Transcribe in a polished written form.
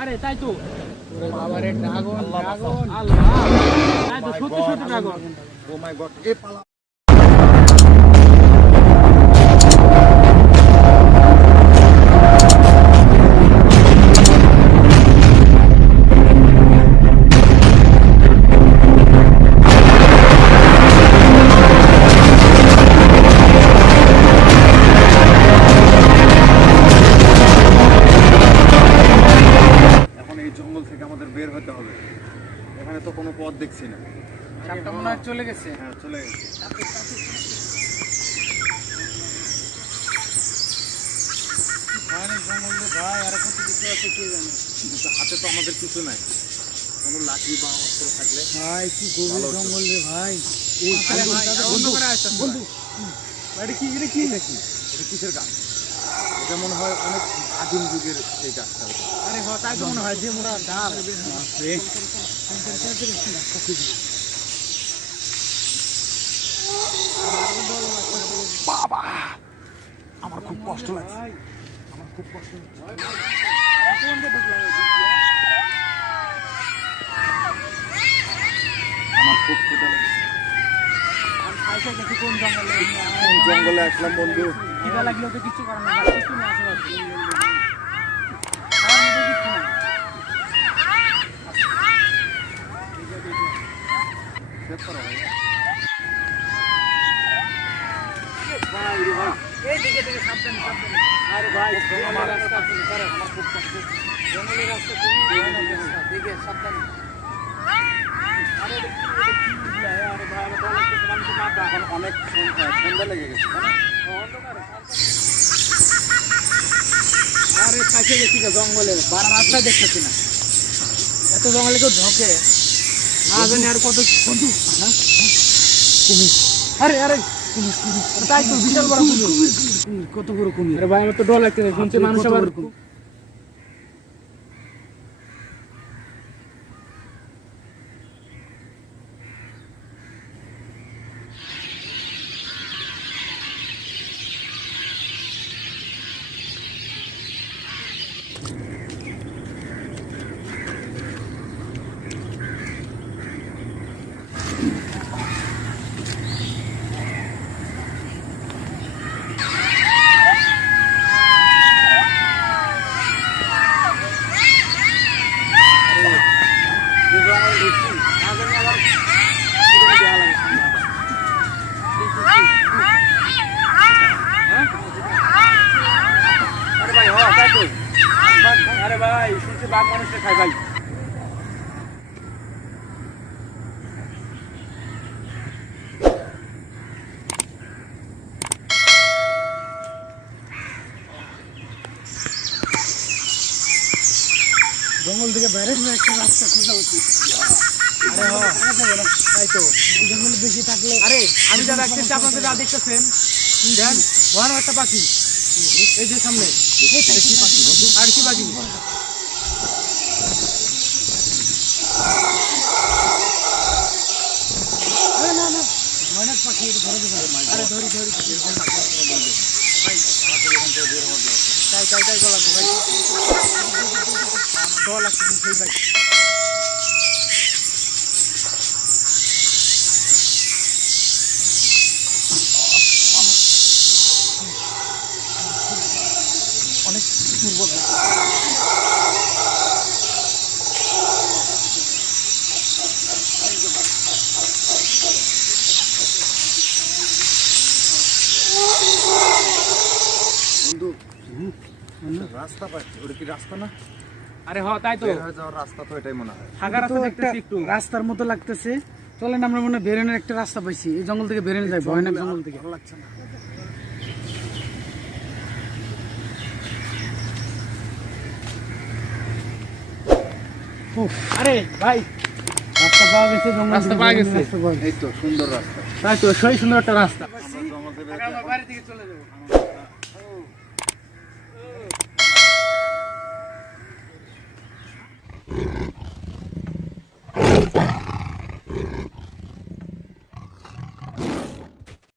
আরে তাই তো। ওরে বাবা রে, ড্রাগন ড্রাগন। আল্লাহ, তাই তো সত্যি সত্যি ড্রাগন। ও মাই গড, এ পালা। জঙ্গল থেকে আমাদের বের হতে হবে। এখানে তো কোনো পথ দেখছি না। সাপটা মনে হয় চলে গেছে। হ্যাঁ, চলে গেছে। অনেক জঙ্গল রে ভাই, আর কত কিছু আছে কে জানে। কিন্তু হাতে তো আমাদের কিছু নাই, কোনো লাঠি বা অস্ত্র থাকলে। ভাই কি গভীর জঙ্গল রে ভাই। এই বন্ধ করে আসছে বন্ধু। এটা কি এটা কি নাকি? এটা কিসের গাছ? এটা মনে হয় অনেক আদিম যুগের এই গাছটা। আরে হ, তাই তো মনে হয় যে মোটা ডাল। বাবা, আমার খুব কষ্ট লাগছে। আমার খুব কষ্ট লাগছে। আমার খুব ক্ষুধা লাগছে। কোন জঙ্গলে? কোন জঙ্গলে আসলাম বন্ধু? খিদা লাগলেও তো কিছু করে না, কিছু না আশেপাশে। আমার মধ্যে কিছু নাই। সেভ করো ভাই। এই দিকে থেকে সাবধানে সাবধানে। আরে ভাই, জঙ্গলের রাস্তা তুমি করো। আমার খুব কষ্ট। জঙ্গলের রাস্তা তুমি দিকে সাবধানে। আরে দেখি কি বুঝলা? আরে ভাই, আমার ডর লাগতেছে, মানুষের মাথা এখন অনেক সন্ধ্যা লেগে গেছে। অন্ধকার। আরে কাছে গেছি জঙ্গলে, বারা রাস্তা দেখতেছি না। এত জঙ্গলে কেউ ঢোকে না জানি। আর কত বন্ধু, হ্যাঁ কুমির। আরে আরে কুমির কুমির, তাই তো বিশাল বড় কুমির। কত বড় কুমির! আরে ভাই, আমার তো ডর লাগতেছে, শুনছি মানুষ আবার আরে ভাই, শুনছি বাঘ মানুষকে খায় ভাই। জঙ্গল থেকে বাইরে একটা রাস্তা খোঁজা উচিত। আরে তাই তো, জঙ্গল বেশি থাকলে। আরে আমি যা দেখতেছি, আপনাদের যা দেখতেছেন, দেন ভয়ানক একটা পাখি। এই যে সামনে আর কি পাখি? না না, ভয়ানক পাখি। আরে ধরি ধরি তাই তাই তাই বলা ভাই, ডর লাগছে সেই ভাই। অনেক দুর্বল। বন্ধু, রাস্তা পাচ্ছি। ওটা কি রাস্তা না? আরে হ্যাঁ, তাই তো যাওয়ার রাস্তা তো এটাই মনে হয়। ফাঁকা রাস্তা দেখতেছি, একটু রাস্তার মতো লাগতেছে। চলেন, আমরা মনে হয় বেরোনোর একটা রাস্তা পাইছি। এই জঙ্গল থেকে বেরোনো যায়, ভয়ানক জঙ্গল থেকে। ভালো লাগছে না। আরে ভাই, রাস্তা পাওয়া গেছে, জঙ্গল রাস্তা পাওয়া গেছে। এই তো সুন্দর রাস্তা। তাই তো, সেই সুন্দর একটা রাস্তা। জঙ্গল থেকে বাড়ি থেকে চলে যাবো।